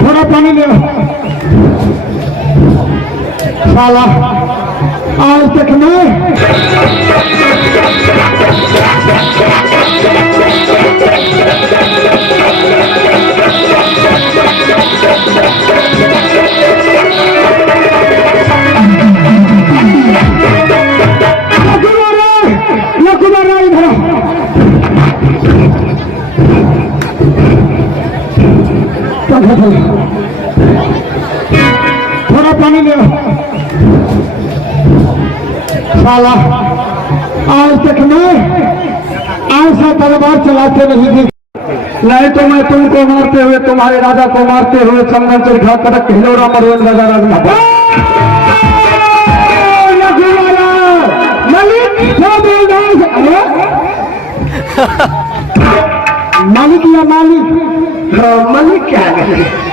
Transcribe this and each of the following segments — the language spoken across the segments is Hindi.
थोड़ा पानी ले साला आज तक मैं थोड़ा पानी ले साला आज तक मैं ऐसा तलवार चलाते नहीं थी। नहीं तो मैं तुमको मारते हुए तुम्हारे राजा को मारते हुए चंदन चरखा कटक हिलोरा मरवन राजा राजा मालिक या मालिक मलिक क्या है?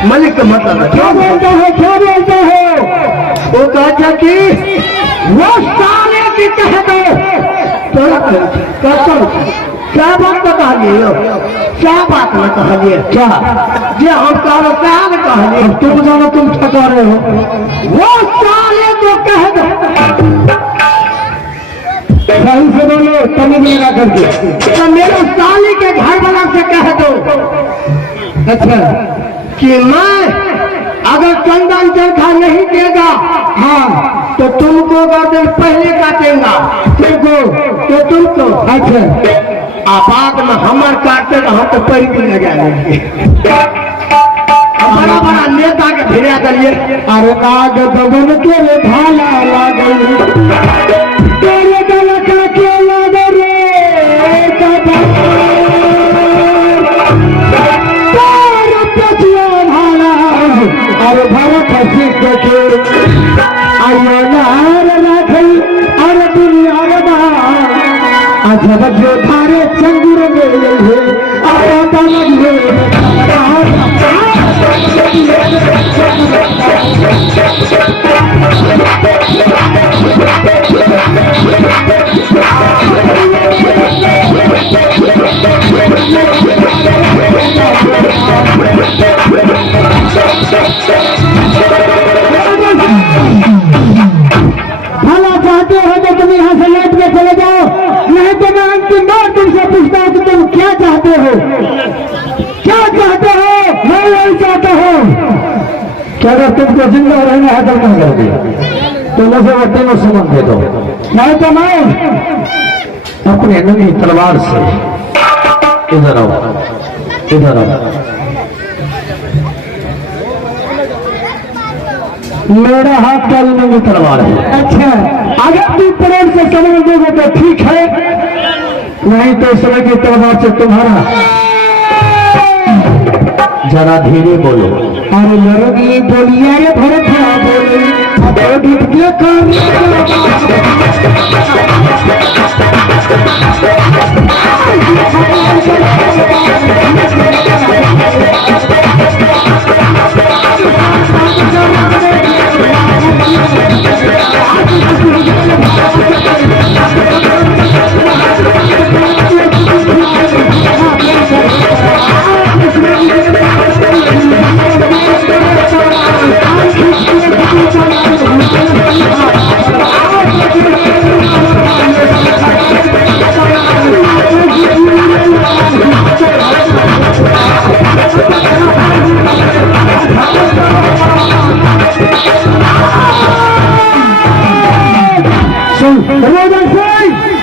मलिक का मतलब है क्या बोलते हो क्या बोलते हो? वो कहता कि वो साले की कह दो क्या बात बता लियो? क्या बात न कह लिए? क्या ये हम कहो क्या न कह लिए? तुम जानो तुम क्या कर रहे हो? वो साले को कह दो सही से बोलो तमिल लगा करके तो मेरे साली के घर वाला से कह दो अच्छा कि मैं अगर चंदन चरखा नहीं देगा हाँ तो तुमको गर्दन पहले काटेगा तुमको तो तुमको अच्छा बाद में हमार काटते रहो तो पैर भी लगा लेंगे। बड़ा बड़ा नेता के भिड़ा करिए अरे नाग दबन के रे भाला लागल तेरे गलका के लागे रे अरे भारत हसी के आयो नार राखल अरे दुनिया अजब जो धारे चंगुर में है आता भला चाहते हो तो तुम यहाँ से लौट के चले जाओ, नहीं तो मैं अंतिम बार तुमसे पूछता हूँ कि तुम क्या चाहते हो? क्या चाहते हो? मैं यही चाहता हूँ कि अगर तुमको जिंदा रहना है तो क्या करोगे? तो मुझे वो तीनों सुमन दे दो, नहीं तो मैं अपने नंगी तलवार से इधर आओ इधर आओ मेरा हाथ का नंगी तलवार है। अच्छा अगर तू प्रेम से समझ दोगे तो ठीक है, नहीं तो इस समय की तलवार से तुम्हारा जरा धीरे बोलो। अरे लड़की बोलिए अरे भरत बोले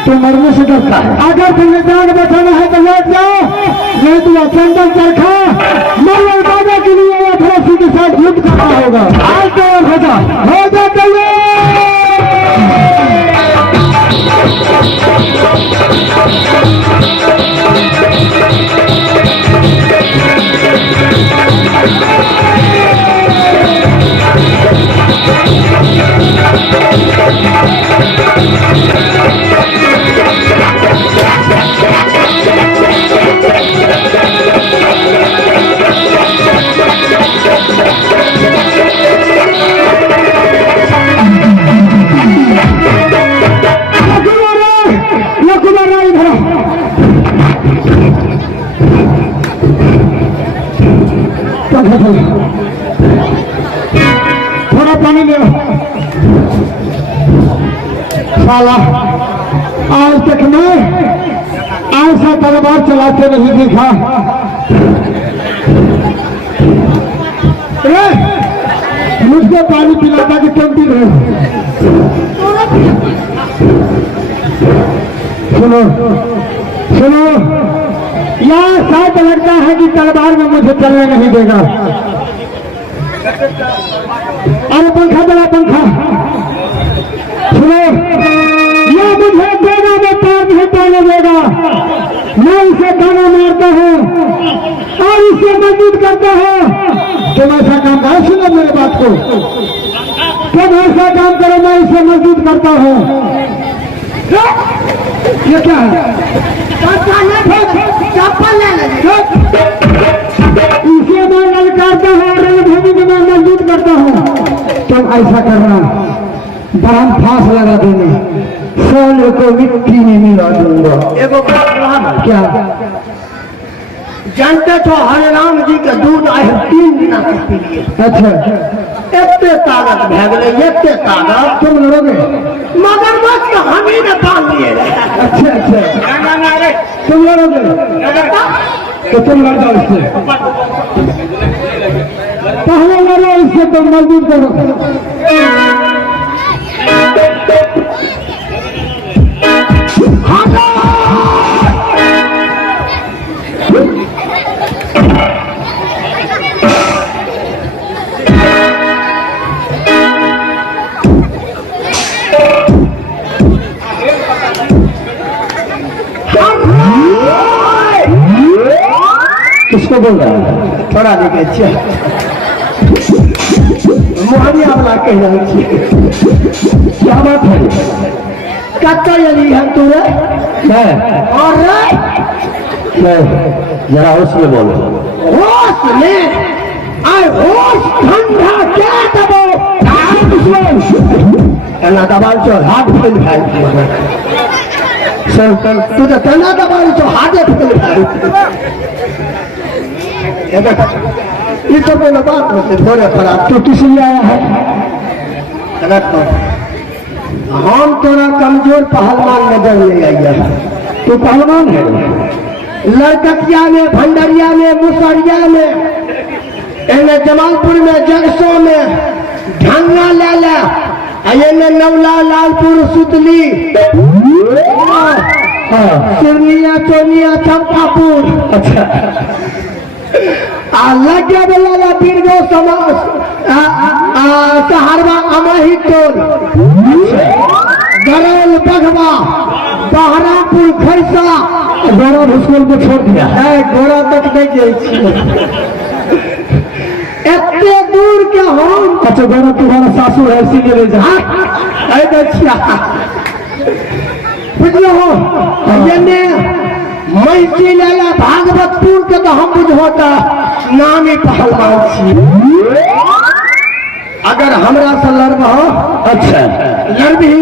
तो मरने से डरता है। अगर तुम्हें जान बचाना है तो लौट जाओ, नहीं तो चंदन चरखा मल्ल बाबा के लिए या फरसी के साथ युद्ध करना होगा। आज तो हो जा चाहिए। साला आज तक मैं ऐसा तलवार चलाते नहीं देखा। मुझको पानी पिलाता कि तुम पी रहे हो। सुनो सुनो, यह शायद लगता है कि तलवार में मुझे चलने नहीं देगा। अरे पंखा बड़ा पंखा, सुनो, यह मुझे देगा मैं पैर नहीं पड़ने देगा। मैं इसे गाना मारता हूँ और इसे मजबूत करता हूँ। तुम ऐसा काम करो, सुनो मेरे बात को, तुम ऐसा काम करो, मैं इसे मजबूत करता हूँ। ये क्या है? चप्पल ले ले। इसे मैं ललकारता हूँ, रणभूमि में मैं मजबूत करता हूँ। तुम ऐसा करना, बड़ा फांस लगा देंगे, सोने को मिट्टी में मिला दूंगा। एगो बात क्या? जानते तो हरे राम जी के दूध आए 3 दिन से पी लिए। अच्छा, एते ताकत भे गए, एते ताकत। तुम लड़ोगे? मगरमच्छ के हम ही ने बांध लिए। अच्छा अच्छा, तुम लड़ोगे तो तुम लड़ जाओ इससे, पहले लड़ो इससे, तुम मजबूत करो। किसको बोल रहा है? थोड़ा देखे मोहनिया वाला कह रहे छे। क्या बात है? कत्ता यदि है तू रे मैं और जरा होश में बोलो। होश में आए, होश ठंडा क्या दबो तना दबाल चो हाथ फैल भाई। सर तू तो तना दबाल चो हाथ फैल भाई। ये तो बोलो बात होते थोड़े पर तो किस लिए आया है? हम तोरा कमजोर पहलवान नजर ले आइया। तो पहलवान है? लड़कटिया में, भंडरिया में, मुसरिया में, एने जमालपुर में, जगसों में ढंगा ले ले, एने नवला, लालपुर, सुतली, सिरनिया, चोनिया, चंपापुर। अच्छा, लगे वाला बीरगो समाज, सहारवा, अमाही टोल, गरौल, बघवा, बहरामपुर, खरसा। गौरव स्कूल को छोड़ दिया है, घोड़ा तक नहीं गई। इतने दूर के हम। अच्छा, गौरव तुम्हारा सासू है, इसीलिए ले जा। बुझलो हो, ये मैसी लाला भागवतपुर के तो हम बुझोता नामी पहलवान छी। अगर हमरा से लड़ब, अच्छा लड़बी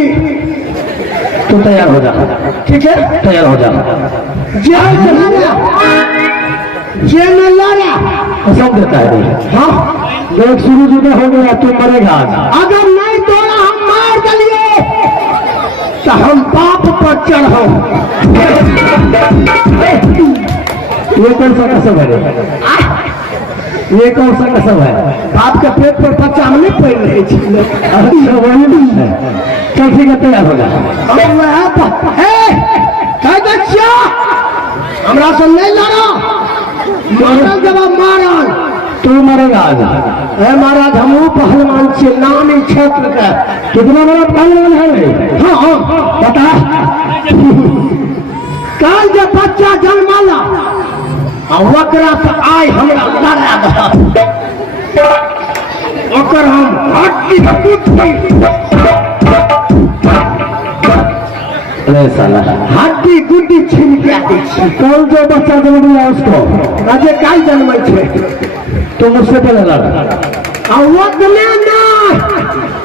तू तैयार हो जा। ठीक है, तैयार हो जा। जे में लड़ा सब देता है। हाँ, देख शुरू जुदा हो गया, तू मरेगा आज। अगर नहीं तोड़ा हम मार दिए तो हम बाप पर चढ़ो। ये कौन सा कसम है? ये कौन सा कसम है? बाप के पेट पर बच्चा में नहीं पड़ रहे थे। अच्छा, वही है। चल ठीक है, तैयार हो जा। हमरा से नहीं लड़ा, मारल जवाब मारल। तू मरेगा आज। महाराज हमू पहलवान छे, नामी क्षेत्र का। कितना बड़ा पहलवान है? हाँ, बता। कल जब बच्चा जन्माला वकरा से आय हमरा लड़ा दहा, ओकर हम हड्डी गुड्डी छीन के दै छी। कल जो बच्चा जन्म लिया उसको अजे काल जन्मै छे, तो मुझसे पहले लड़ा। वकने ना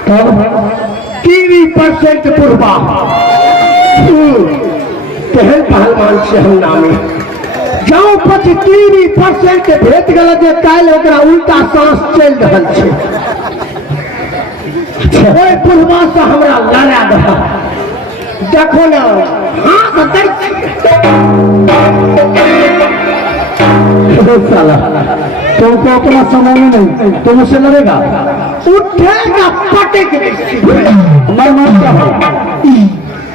तब 3% पूर्वा तेहन पहलवान से हम नामी जाओ 3% भेट गल जे काल ओकरा उल्टा सांस चल रहल छे। ओए पुलवा से हमरा लड़ा दहा देखो ना, हाँ साला तुमको अपना समय में नहीं, तुम उससे लड़ेगा, उठेगा पटेग। मैं मानता हूँ।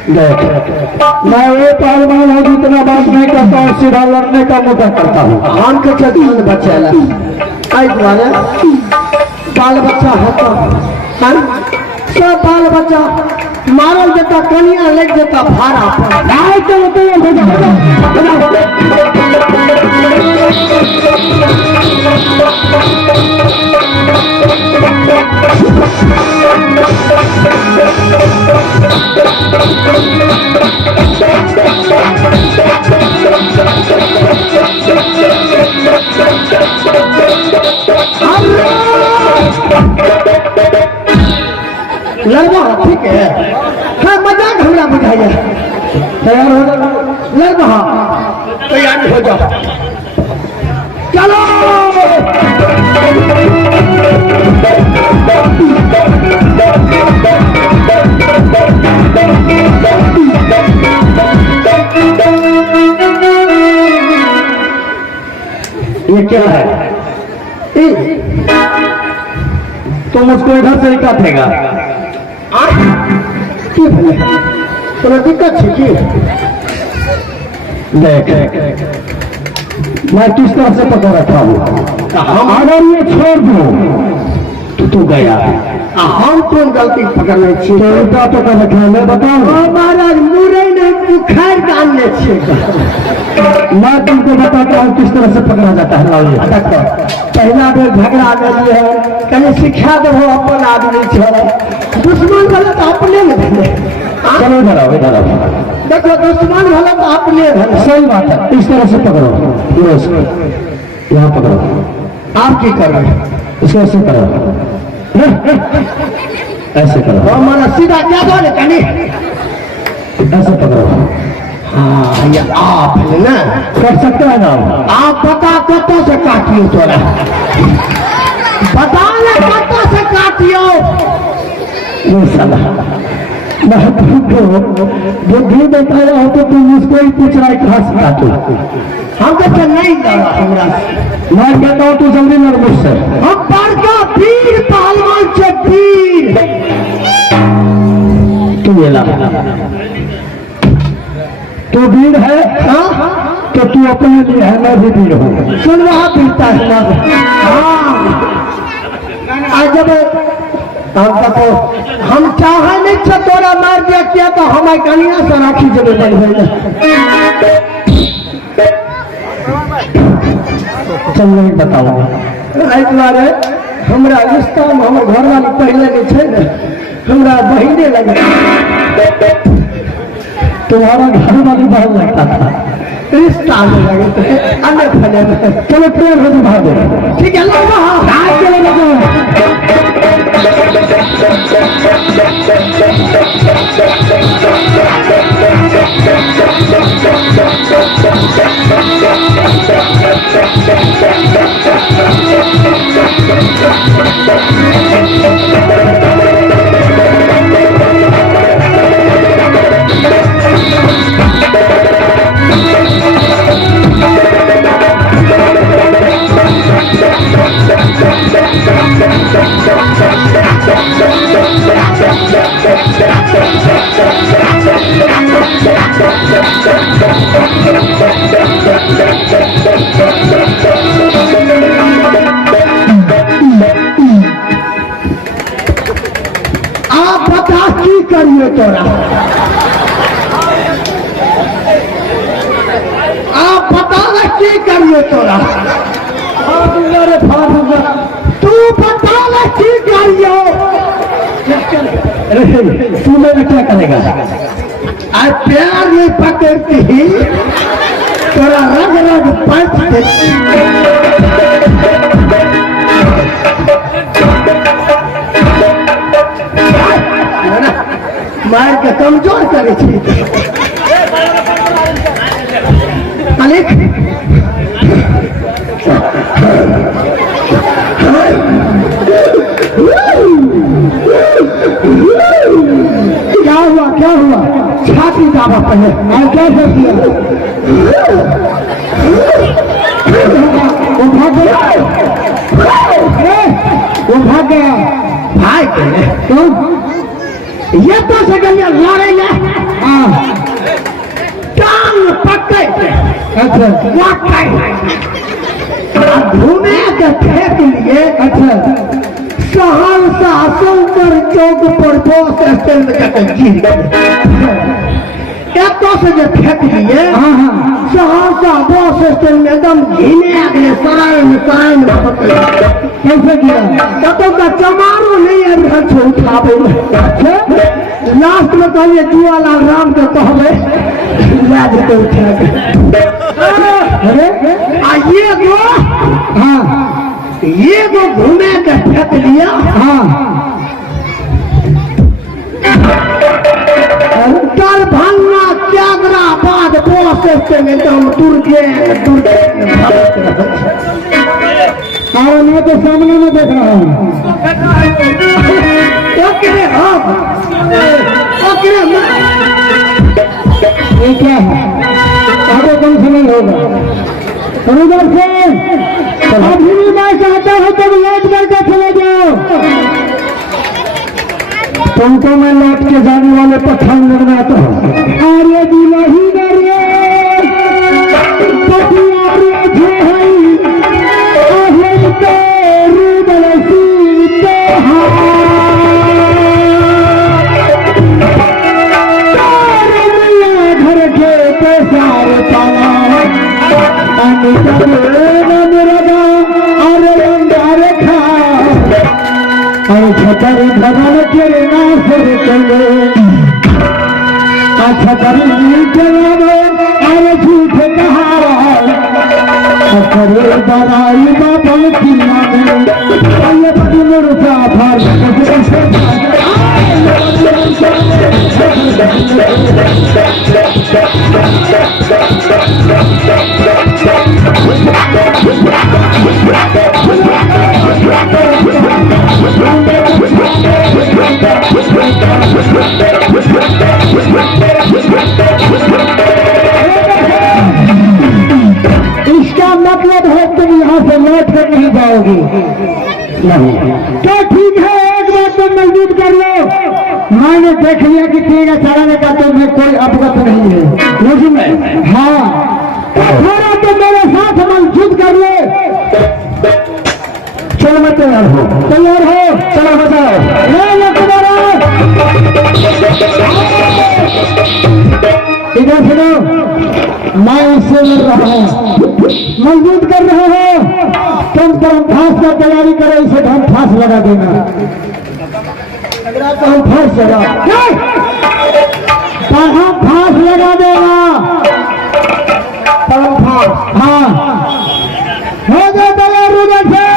देख, मैं वो पहलवान हूँ जितना बात नहीं करता हूँ, सीधा लड़ने का मुद्दा करता हूँ। हम के चल बच्चा आई तुम्हारे बाल बच्चा है तो सब बाल बच्चा मारल देता, कनिया लेट देता भाड़ा लड़वा। ठीक है, हाँ मजाक हमरा बुझाइए। तैयार हो जाओ, लड़वा तैयार हो जाओ, चलो। ये क्या है? तुम उसको इधर से काटेगा? तो दिक्कत है कि देख, मैं किस तरह से पकड़ रखा हूँ, अगर ये छोड़ दो तो तू गया। हम कौन गलती पकड़ने छे? तो उल्टा पकड़ रखा है, मैं बताऊँ? महाराज मुरे ने बुखार डालने छे। मैं तुमको बताता हूँ किस तरह से पकड़ा जाता है। पहला बेर झगड़ा करिए है, कहीं शिक्षा दो अपन आदमी छे, दुश्मन भले तो अपने में भेले। चलो इधर आओ, इधर आओ। देखो दुश्मन भले तो अपने भेले। सही बात है, इस तरह से पकड़ो, यहाँ पकड़ो। आप की कर रहे हैं? इसको ऐसे करो, ऐसे करो। हमारा सीधा क्या दो कहीं ऐसे पकड़ो। हाँ ये आप है ना, कर सकते हैं ना? आप बता कतो से काटियो तोरा, बता ना कतो से काटियो। ये साला मैं तुमको बुद्धि बताया हो तो तुम उसको ही पूछ रहा है कहाँ से काटो। हम तो नहीं लड़ा हमरा, मैं कहता हूँ तू जल्दी लड़ मुझसे। हम बड़का वीर पहलवान से वीर। तू ये ला, तू वीर है तो तू अपने लिए है, मैं भी वीर हूँ। सुन रहा पीता है। आज जब हम चाहे नहीं छे तोरा मार दिया किया तो हमारे कनिया से राखी जब बन चल नहीं बताऊंगा। एहि दुआरे हमरा रिश्ता में हमर घर वाली पहले नहीं छे ने, हमरा बहिने लगे। तुम्हारा घर वाली बहुत लगता था, रिश्ता में लगे थे अन्य फले में। चलो प्रेम हो दिखा दो। ठीक है लो आप बता की करिए तोरा, आप बता ना की करिए तोरा। तू बता ना की करियो। तू मेरा क्या करेगा? आज प्यार में पकड़ती तोरा रग रग पच देती। मार के कमजोर करे छी। मालिक क्या हुआ क्या हुआ? छाती दाबा पहले। और क्या कर दिया? वो भाग गया, वो भाग गया। भाई के तो ये तो सगलिया लड़े ले हाँ टांग पकड़ के अच्छा घूमे के फेंक लिए। अच्छा सहरसा शंकर चौक पर बस स्टैंड का गिर गए। एतो से जो फेंक लिए हाँ हाँ सहरसा बस स्टैंड में एकदम घिने आ गए। सराय में कैसे किया? तो का चमारो नहीं है घर से उठावे में। लास्ट में कहलिए जुआलाल राम के कहबे लाज के उठा के। अरे आ ये गो घूमे के फेंक लिया। हाँ दरभंगा त्यागराबाद बस स्टैंड एकदम दुर्गे और मैं तो सामने में देख रहा हूँ। ये क्या है? आगे कम से नहीं होगा। उधर से अभी भी मैं चाहता हूँ तुम लौट करके चले जाओ। तुमको मैं लौट के जाने वाले पठान लगना तो अरे दुलही रे पटिया रे झोहई अहम तेरू बरसी घर के पैसार पाना छतरी भगवान के नासर चले छतरी अरे झूठ कहा करे बराई बाबा की ये बड़ी मुसाफर इसका मतलब है तुम यहाँ से लौट कर नहीं जाओगी। नहीं तो ठीक है, एक बार तुम मजबूत कर लो। मैंने देख लिया कि ठीक है चलाने का तुम्हें कोई अवगत नहीं है, लेकिन हाँ थोड़ा तो मेरे साथ मजबूत कर लो। चलो मैं तैयार हो, चलो बताओ। इधर सुनो, मैं उससे मिल रहा हूँ, मजबूत कर रहा हूँ। तुम फांस का तैयारी करो, इसे हम फांस लगा देना। हम फांस लगा हम फांस लगा देना। हाँ हो गया तैयार उधर से।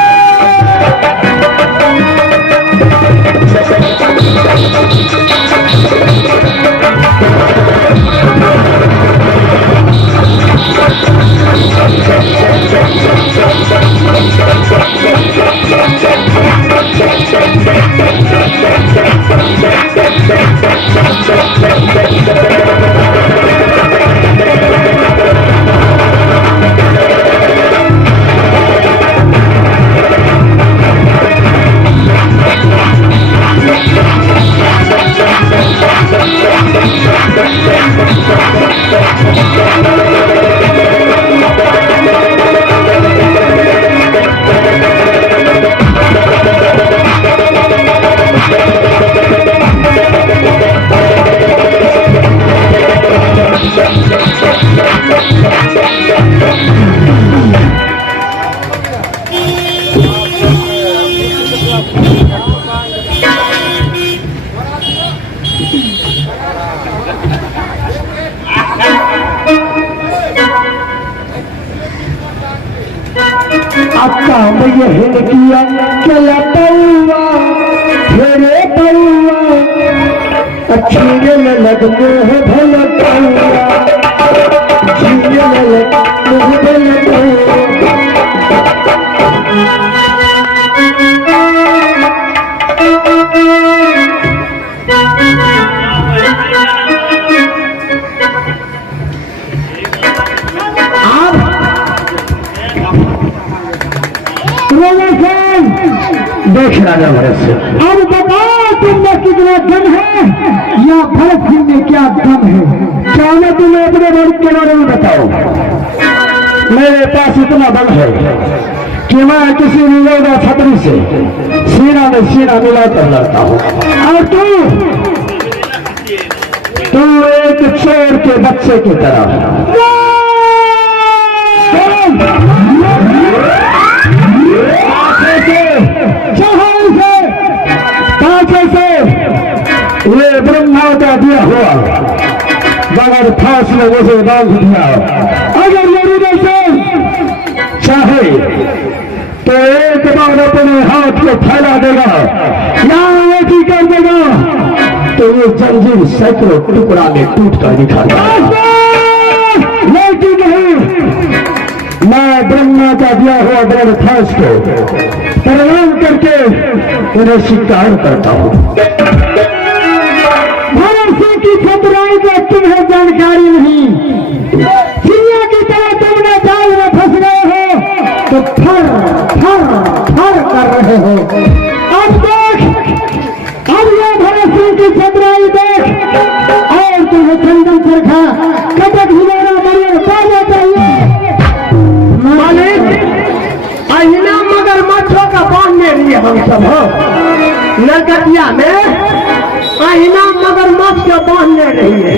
काम यह किया चला पौआ फेरे पौआ अच्छी लगते है भल पौआ भल देख राजा भरत सिंह, अब बताओ तुमने कितना दम है या भरत सिंह में क्या दम है? चाहे तुम्हें अपने वर्ग के बारे में बताओ। मेरे पास इतना बल है कि मैं किसी निरोधा छतरी से सीना में सीना मिलाकर लड़ता हूँ, और तू एक चोर के बच्चे की तरह। ये ब्रह्मा का दिया हुआ बगैर फांस में मुझे बांध दिया। अगर मेरी से चाहे तो एक बार अपने हाथ को फैला देगा या एक ही कर देगा तो ये जंजीर सैकड़ों टुकड़ा में टूट कर दिखाता। लेकिन नहीं, मैं ब्रह्मा का दिया हुआ बगैर फांस को प्रणाम करके उन्हें स्वीकार करता हूँ। की चतुराई को तुम्हें जानकारी नहीं, चिड़िया की तरह तुमने जाल में फंस गए हो तो फर फर फर कर रहे हो। अब देख, अब ये भरत सिंह की चतुराई देख, और तुम्हें चंदन चरखा कटक हिलाना मरिया बाजा चाहिए। मालिक, अहिना मगर मच्छों का बांधने लिए हम सब हो नरकटिया में अहिना मगर मछ के बांधने रही है।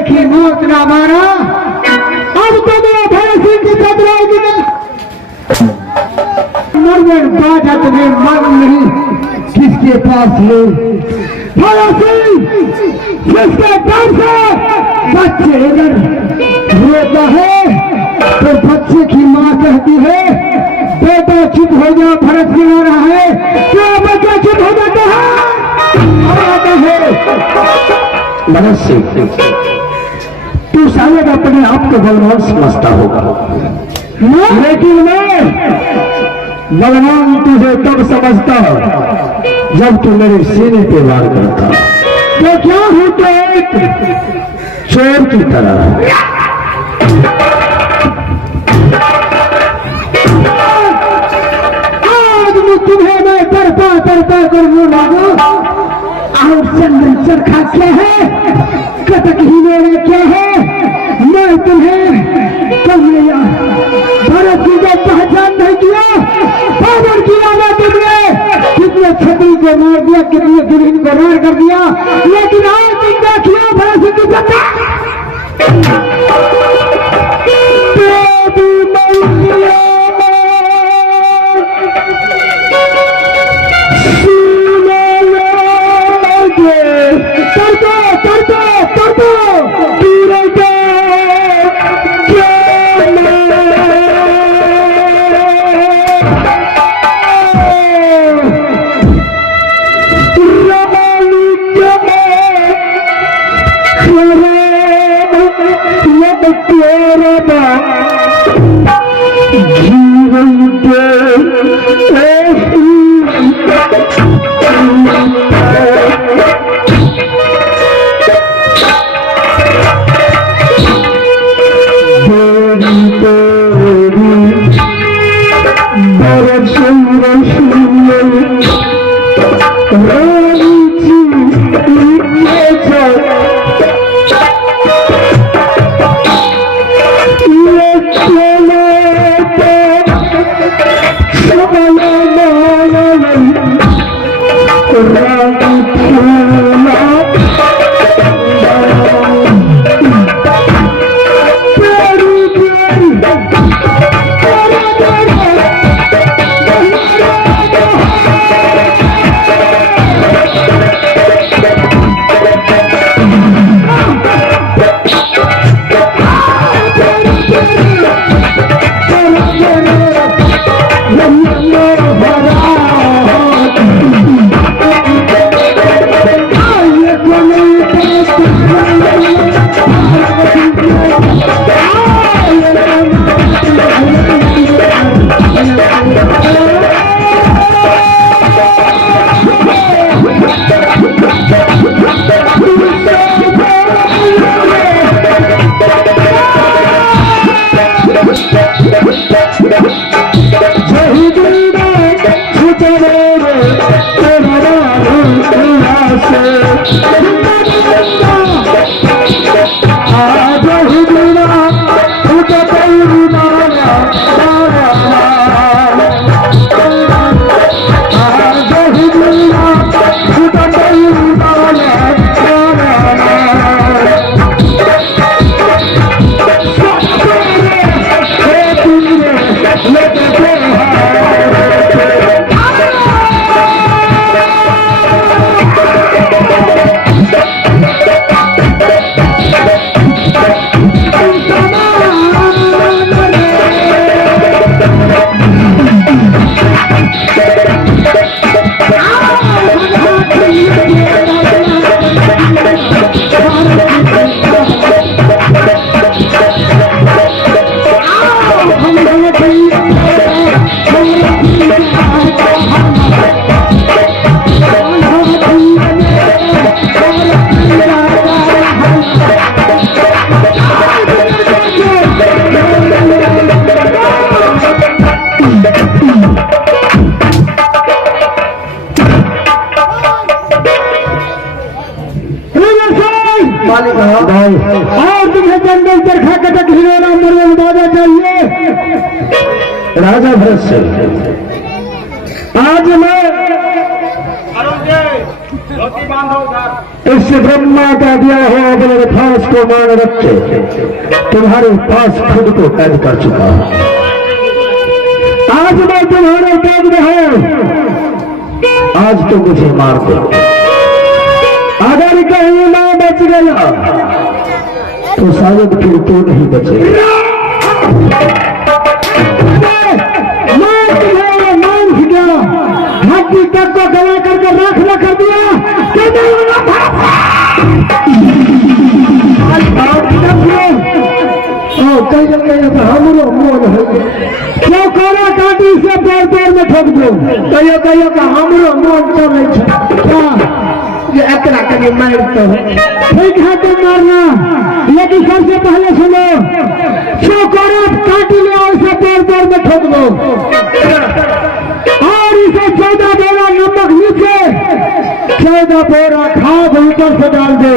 की मौत ना मारा। अब तो मेरा भरत सिंह की चतुराई की मरने बाजा तुम्हें मन नहीं किसके पास ले। भरत सिंह जिसके डर से बच्चे इधर रोता है तो बच्चे की माँ कहती है बेटा चुप हो जाओ, भरत सिंह आ रहा है। क्या बच्चा चुप हो जाता है? भरत सिंह, तू शायद अपने आप को बलवान समझता होगा, लेकिन मैं बलवान तुझे तब समझता जब तू मेरे सीने पे वार करता। तो क्या हूं तो एक चोर की तरह। आज मैं तुम्हें मैं तरपा कर वो लागू और चंदन चरखा क्या है, कटक ही मेरा क्या है। मैं तुम्हें तुमने भरत जी को पहचान नहीं किया, पागल किया मैं तुमने, कितने छत्री को मार दिया, कितने गिरहिन को मार कर दिया, लेकिन आज तुम देखिए भरत सिंह की सत्ता। और तुम्हें जंगल चरखा कटक हिलोरा मरवन बाजा चाहिए। राजा भरत सिंह, आज मैं इस ब्रह्मा का दिया हुआ अपने फांस को मान रखे तुम्हारे पास खुद को कैद कर चुका हूं। आज मैं तुम्हारे कैद में हूं, आज तो मुझे मार दो। अगर कहीं मैं बच गया तो शायद फिर तो नहीं बचेगा। मैं तुम्हें मान गया, हड्डी तक को गला करके राख कर दिया। कहियो कहियो तो हमरो मोन हो क्यों कोरा काटी से पैर पैर में ठोक दो। कहियो कहियो का हमरो मोन चले क्या ये एकरा कभी मारते हो। ठीक है तो मारना, लेकिन सबसे पहले सुनो, क्यों कोरा काटी ले और से पैर पैर में ठोक दो और इसे 14 बोरा नमक नीचे 14 बोरा खाद ऊपर से डाल दो।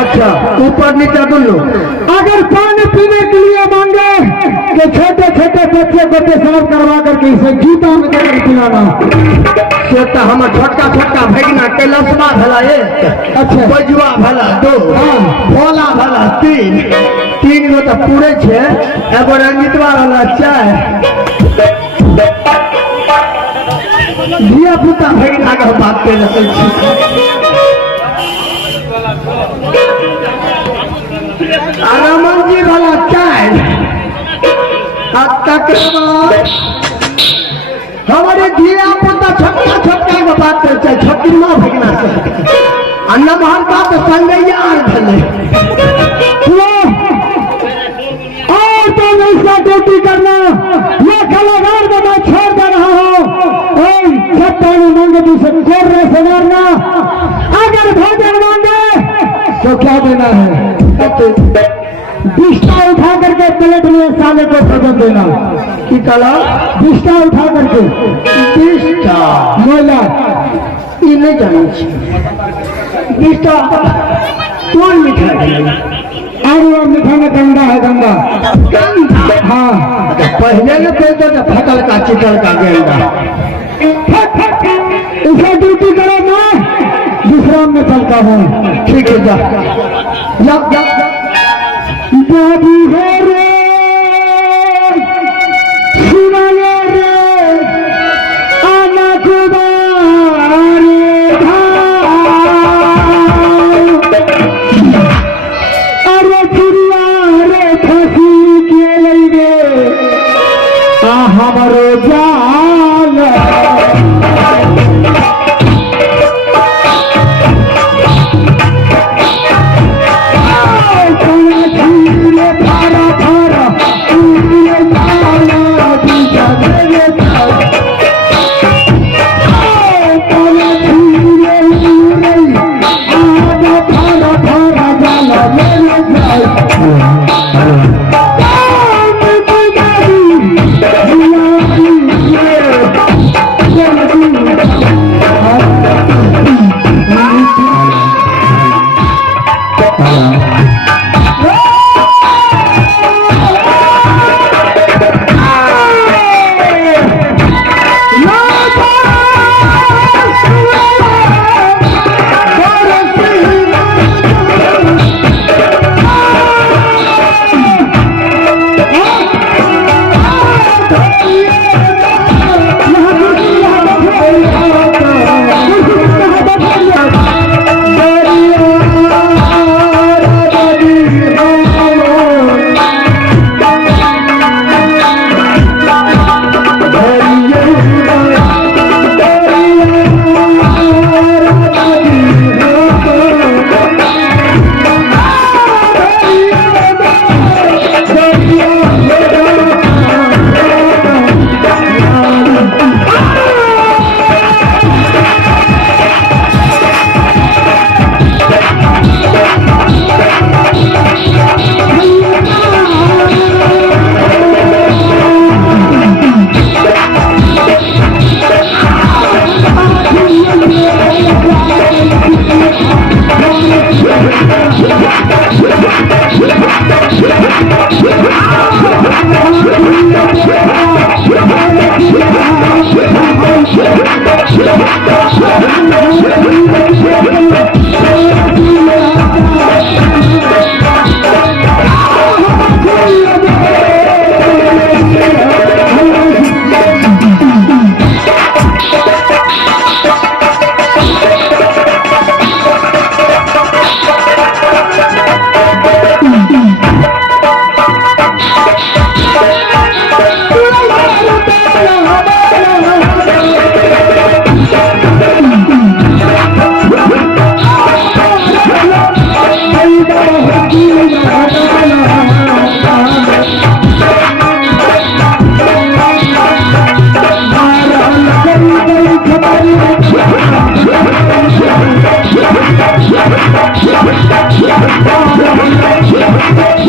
अच्छा ऊपर नीचे दोनों। अगर पानी पीने के लिए मांगे तो छोटे छोटे बच्चे को पेशाब करवा करके इसे जूता में देकर पिलाना। से तो हम छोटका छोटका भगना कैलाशवा भला एक, अच्छा बजुआ भला 2, भोला भला 3 गो तो पूरे छे, एगो रंजितवा वाला 4। धिया पुता भगना के बात पे रखे रमन जी वाला 4। हमारे धिया पुता छोटका छोटका के बात करते छोटी माँ भगना से नमहर बात संगैया भले और तो ऐसा ड्यूटी करना, ये कलाकार को मैं छोड़ दे रहा हूँ। सब पानी मांगे तो उसे कोर्रे से मारना, अगर भोजन मांगे तो क्या देना है? बिस्टा उठा करके प्लेट में साले को भोजन देना। की कला बिस्टा उठा करके मोला ये नहीं जानी बिस्टा कौन मीठा और मीठा में गंदा है, गंदा। हाँ पहले न कहते थे फटल का चिकन का गेंदा। इसे ड्यूटी करो, मैं विश्राम में चलता हूँ। ठीक है जा बाबू है रे सुना रे आना कुदारे अरे चिड़िया रे फंसी के लगे हमारो जाल What? है